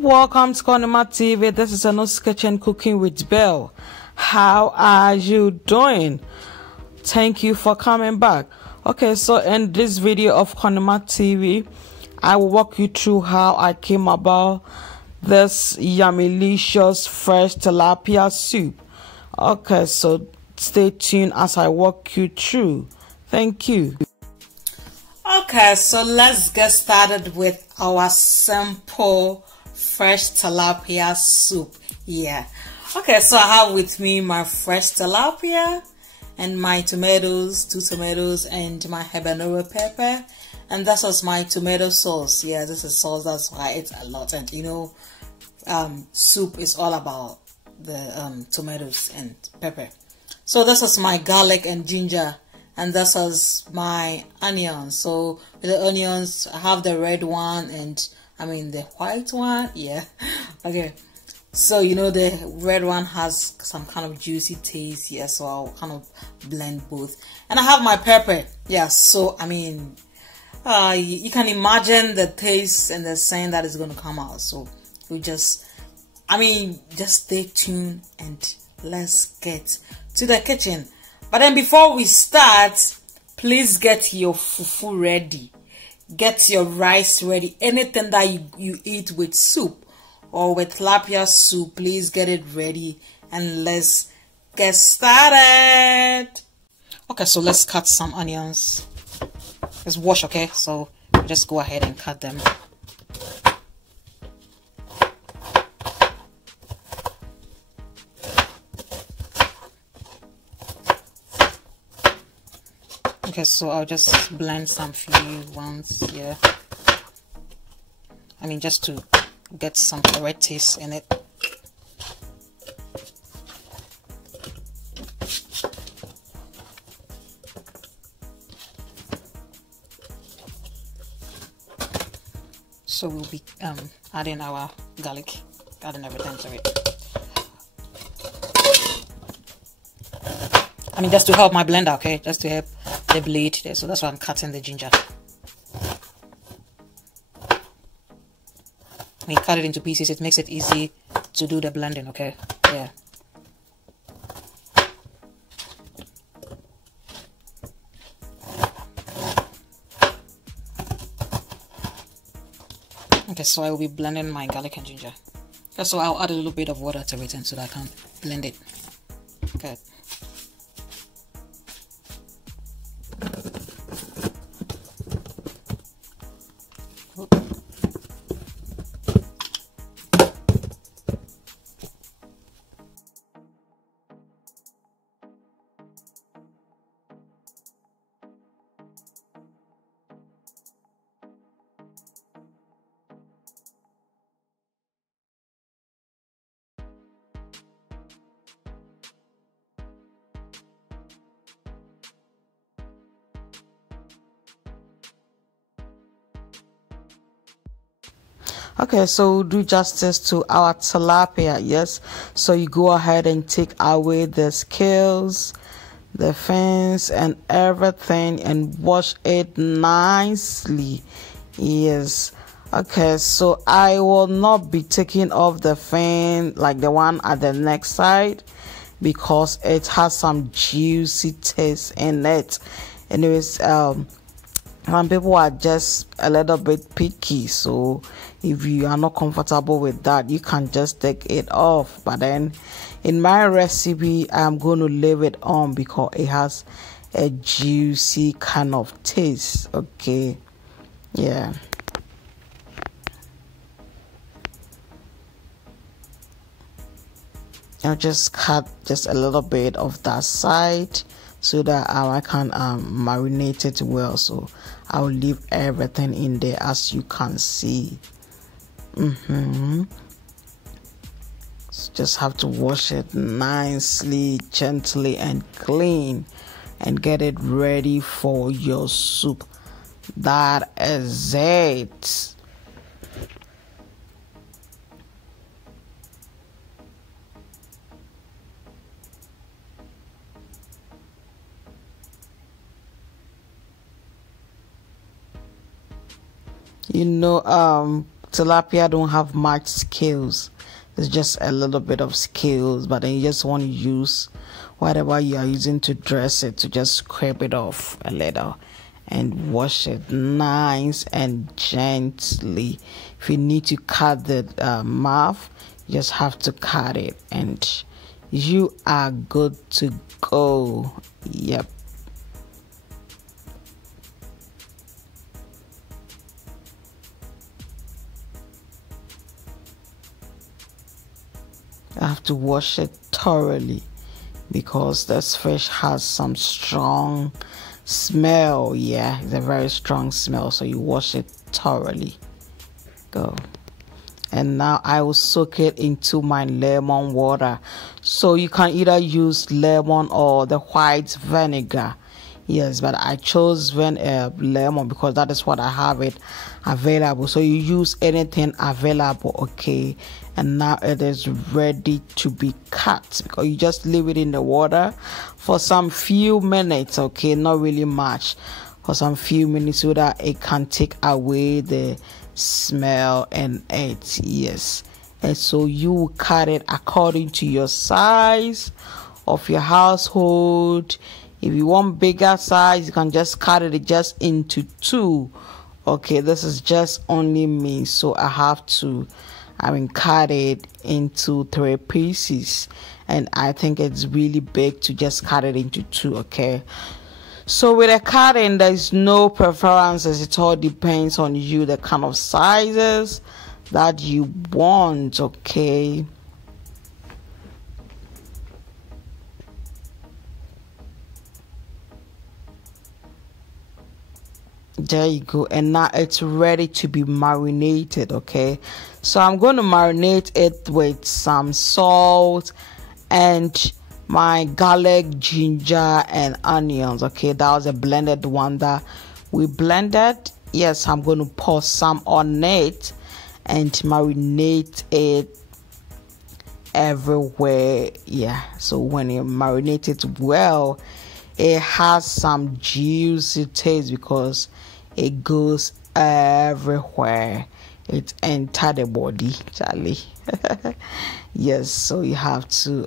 Welcome to CONNIEMARTS TV. This is Anu's Kitchen Cooking with Belle. How are you doing? Thank you for coming back. Okay, so in this video of CONNIEMARTS TV, I will walk you through how I came about this yummylicious fresh tilapia soup. Okay, so stay tuned as I walk you through. Thank you. Okay, so let's get started with our simple fresh tilapia soup. Yeah. Okay, so I have with me my fresh tilapia and my tomatoes, 2 tomatoes, and my habanero pepper. And this is my tomato sauce. Yeah, this is sauce, that's why it's a lot. And you know, soup is all about the tomatoes and pepper. So this is my garlic and ginger. And this is my onions. So with the onions, I have the red one and the white one. Yeah. Okay. So you know the red one has some kind of juicy taste. Yeah. So I'll kind of blend both. And I have my pepper. Yeah. So you can imagine the taste and the scent that is going to come out. So we just stay tuned and let's get to the kitchen. But then before we start, please get your fufu ready. Get your rice ready. Anything that you eat with soup or with tilapia soup, please get it ready. And let's get started. Okay, so let's cut some onions. Let's wash, okay? So just go ahead and cut them. Okay, so I'll just blend some few ones here. Just to get some correct taste in it. So we'll be adding our garlic, adding everything to it. Just to help my blender, okay? Just to help the blade there. So that's why I'm cutting the ginger. When you cut it into pieces, it makes it easy to do the blending, okay? Yeah. Okay, so I will be blending my garlic and ginger. Okay, so I'll add a little bit of water to it so that I can blend it. Okay. Okay, so do justice to our tilapia. Yes, so you go ahead and take away the scales, the fins and everything and wash it nicely. Yes. Okay, so I will not be taking off the fin like the one at the neck side because it has some juicy taste in it. Anyways, some people are just a little bit picky, so if you are not comfortable with that, you can just take it off. But then in my recipe, I'm going to leave it on because it has a juicy kind of taste. Okay, yeah. I'll just cut just a little bit of that side so that I can marinate it well. So I'll leave everything in there as you can see. So just have to wash it nicely, gently and clean and get it ready for your soup. That is it. tilapia don't have much scales. It's just a little bit of scales, but then you just want to use whatever you are using to dress it, to just scrape it off a little and wash it nice and gently. If you need to cut the mouth, you just have to cut it and you are good to go. Yep. I have to wash it thoroughly because this fish has some strong smell. Yeah, it's a very strong smell, so you wash it thoroughly. Go. And now I will soak it into my lemon water. So you can either use lemon or the white vinegar. Yes, but I chose lemon because that is what I have it available. So you use anything available, okay? And now it is ready to be cut, because you just leave it in the water for some few minutes, okay? Not really much, for some few minutes, so that it can take away the smell and it. Yes. And so you cut it according to your size of your household. If you want bigger size, you can just cut it just into two. Okay, this is just only me, so I have to cut it into 3 pieces, and I think it's really big to just cut it into 2. Okay, so with a cutting, there's no preferences. It all depends on you, the kind of sizes that you want. Okay. There you go. And now it's ready to be marinated. Okay, so I'm going to marinate it with some salt and my garlic, ginger and onions. Okay, that was a blended one that we blended. Yes, I'm going to pour some on it and marinate it everywhere. Yeah, so when you marinate it well, it has some juicy taste because it goes everywhere. It enters the body, Charlie. Yes, so you have to,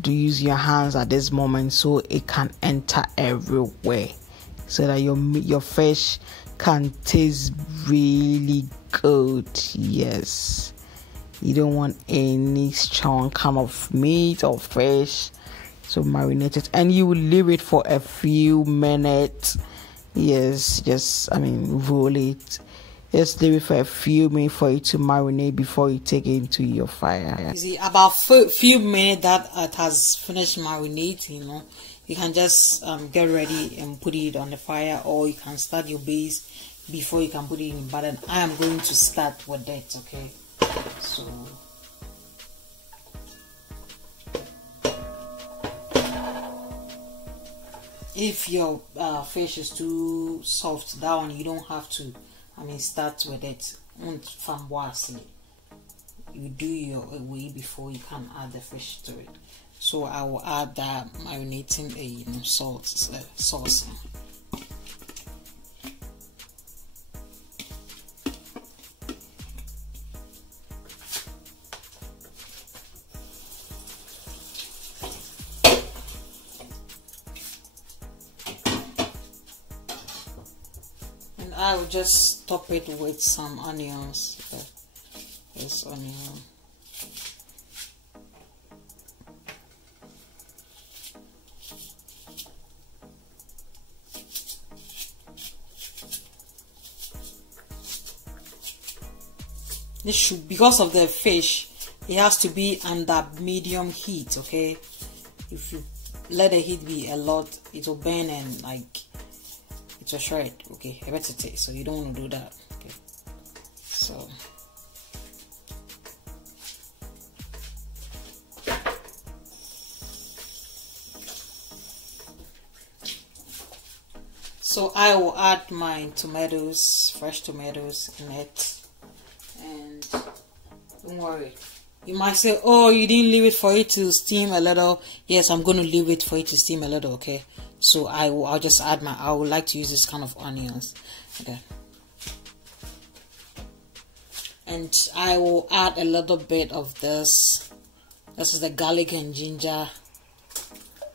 do use your hands at this moment so it can enter everywhere, so that your fish can taste really good. Yes, you don't want any strong kind of meat or fish. So marinate it, and you will leave it for a few minutes. Yes, just roll it. Just leave it for a few minutes for it to marinate before you take it into your fire. You see, about few minutes that it has finished marinating, you can just get ready and put it on the fire, or you can start your base before you can put it in. But then I am going to start with that. Okay, so. If your fish is too soft, that one you don't have to start with it. From wasi, you do your way before you can add the fish to it. So I will add that marinating sauce. I will just top it with some onions. This onion. This should, because of the fish, it has to be under medium heat. Okay, if you let the heat be a lot, it will burn and it will shred. Okay, I better take, so you don't want to do that. Okay, so I will add my tomatoes, fresh tomatoes in it. And don't worry, you might say, oh, you didn't leave it for it to steam a little. Yes, I'm going to leave it for it to steam a little. Okay, so I'll just add I would like to use this kind of onions. Okay, and I will add a little bit of this. This is the garlic and ginger.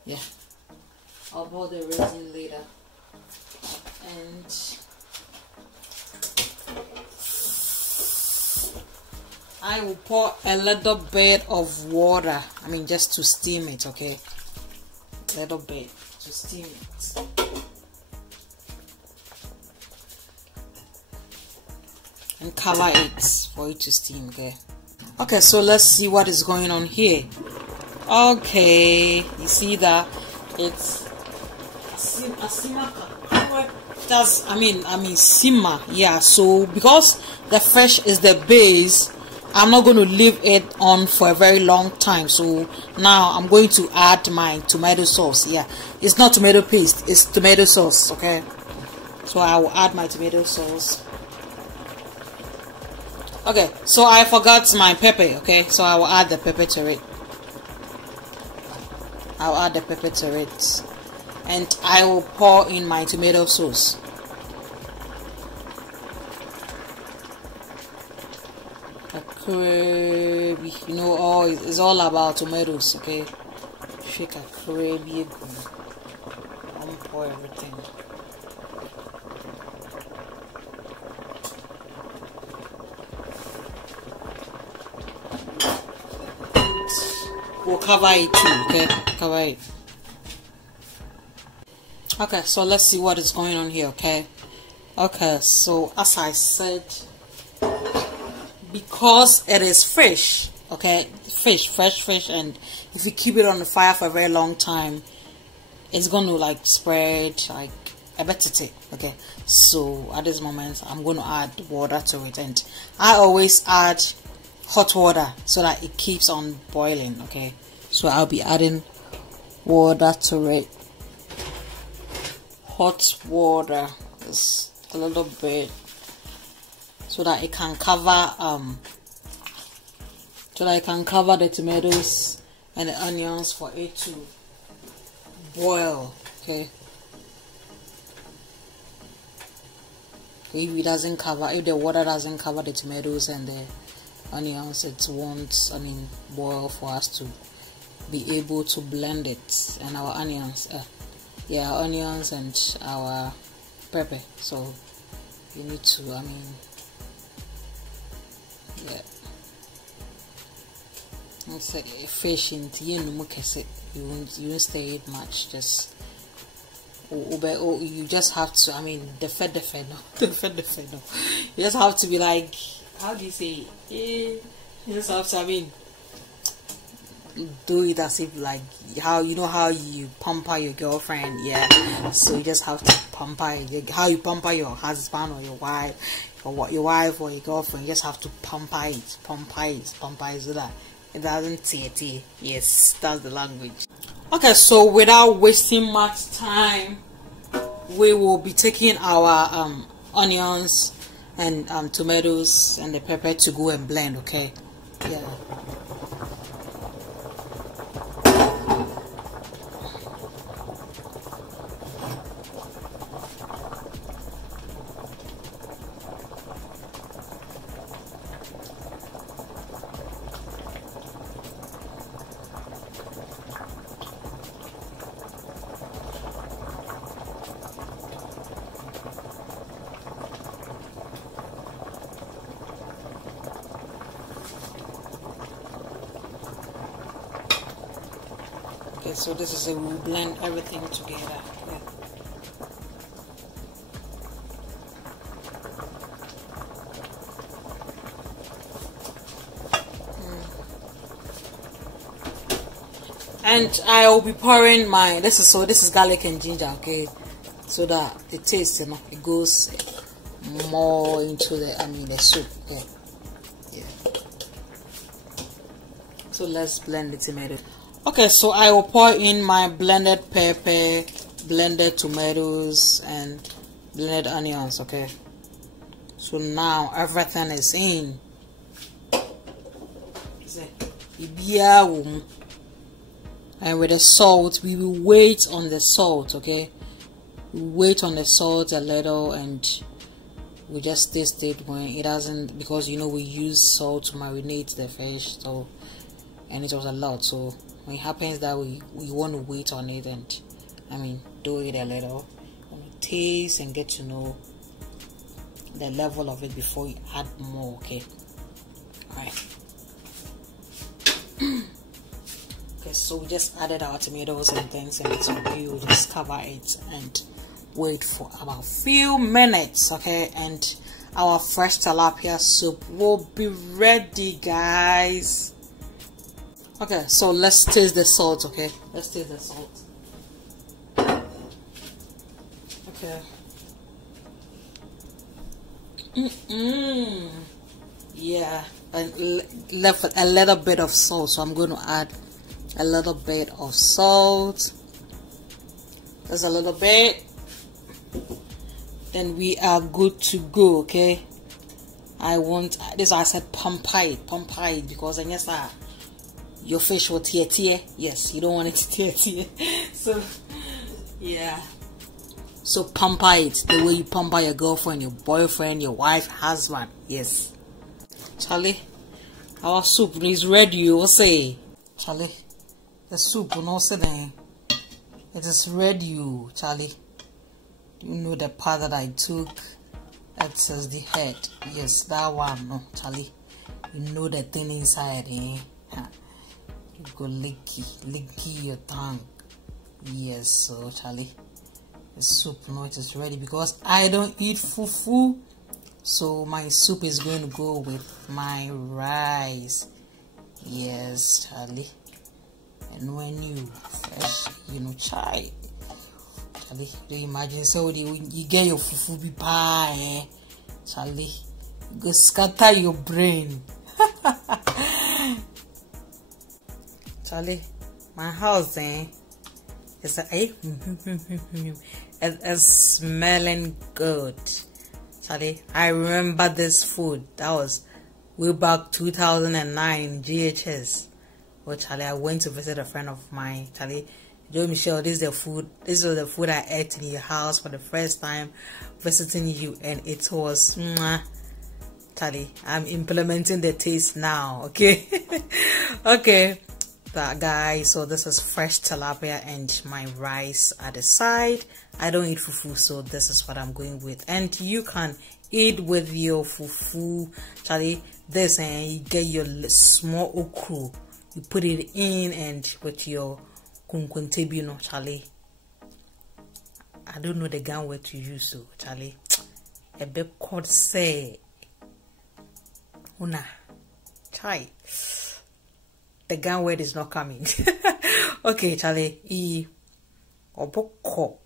Yeah, I'll pour the raisin later. And I will pour a little bit of water. I mean, just to steam it, okay? A little bit to steam it. And cover it for it to steam, okay? Okay, so let's see what is going on here. Okay, you see that it's a simmer. That's I mean simmer. Yeah, so because the fish is the base, I'm not going to leave it on for a very long time. So now I'm going to add my tomato sauce. Yeah, it's not tomato paste, it's tomato sauce, okay? So I will add my tomato sauce. Okay, so I forgot my pepper, okay? So I will add the pepper to it. I'll add the pepper to it. And I will pour in my tomato sauce. A Koobi, you know, it's all about tomatoes, okay? Shake a Koobi, I'm pour everything. We'll cover it too, okay? Cover it. Okay, so let's see what is going on here, okay? Okay, so as I said, because it is fish, okay? Fresh fish, and if you keep it on the fire for a very long time, it's going to like spread like a better tea, okay? So at this moment, I'm going to add water to it, and I always add hot water so that it keeps on boiling, okay? So I'll be adding water to it. Hot water, just a little bit, so that it can cover the tomatoes and the onions for it to boil, okay? If the water doesn't cover the tomatoes and the onions, it won't boil for us to be able to blend it. And our onions, onions and our pepper, so you need to it's a fish in you won't stir it much, just you just have to the fed no. You just have to be like, how do you say it? You just have to do it as if like how you pamper your girlfriend, yeah. So you just have to pamper how you pamper your husband or your wife or your wife or your girlfriend. You just have to pamper it so that it doesn't tear. Yes, that's the language. Okay, so without wasting much time, we will be taking our onions and tomatoes and the pepper to go and blend, okay? Yeah. Okay, so this is we'll blend everything together. Yeah. And I will be pouring my this is garlic and ginger, okay, so that the taste, it goes more into the soup. Yeah. So let's blend the tomato. Okay, so I will pour in my blended pepper, blended tomatoes, and blended onions, okay? So now everything is in. And with the salt, we will wait on the salt, okay? We wait on the salt a little, and we just taste it when it doesn't, because you know we use salt to marinate the fish, so, and it was a lot. So when it happens that we want to wait on it and do it a little, taste and get to know the level of it before you add more. Okay, all right. Okay, so we just added our tomatoes and things, and so we will just cover it and wait for about few minutes. Okay, and our fresh tilapia soup will be ready, guys. Okay, so let's taste the salt. Okay, let's taste the salt. Okay. Yeah, and left a little bit of salt, so I'm going to add a little bit of salt. Just a little bit. Then we are good to go. Okay, I want this. I said pump it, because I guess that your fish will tear. Yes, you don't want it to tear. So yeah, so pump it the way you pump your girlfriend, your boyfriend, your wife, husband. Yes, Charlie, our soup is ready. You will say, Charlie, the soup will not say then. It is ready, Charlie. You know the part that I took, that says the head. Yes, that one. No, Charlie. You know the thing inside, eh? You go licky your tongue. Yes, so Charlie, the soup, no, it is ready, because I don't eat fufu, so my soup is going to go with my rice. Yes, Charlie. And when you fresh, chai. Charlie, do you imagine? So you get your fufu be pie, Charlie, you go scatter your brain. Charlie, my house, it's smelling good. Charlie, I remember this food. That was way back 2009 GHS. Oh, Charlie, I went to visit a friend of mine. Charlie, Joe Michelle, this is the food I ate in your house for the first time visiting you, and it was Charlie, I'm implementing the taste now. Okay. Okay, that guys, so this is fresh tilapia and my rice at the side. I don't eat fufu, so this is what I'm going with, and you can eat with your fufu, Charlie. This, and you get your small okra, you put it in, and with your kunkuntebi, Charlie. I don't know the Ghanaian word to use, so Charlie, a bit called say una chai. The Ghanaian word is not coming. Okay, Charlie. Boko.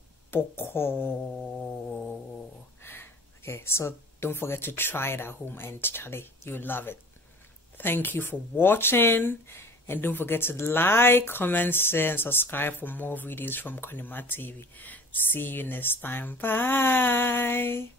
Okay, so don't forget to try it at home, and Charlie, you'll love it. Thank you for watching, and don't forget to like, comment, share, and subscribe for more videos from CONNIEMARTS TV. See you next time. Bye.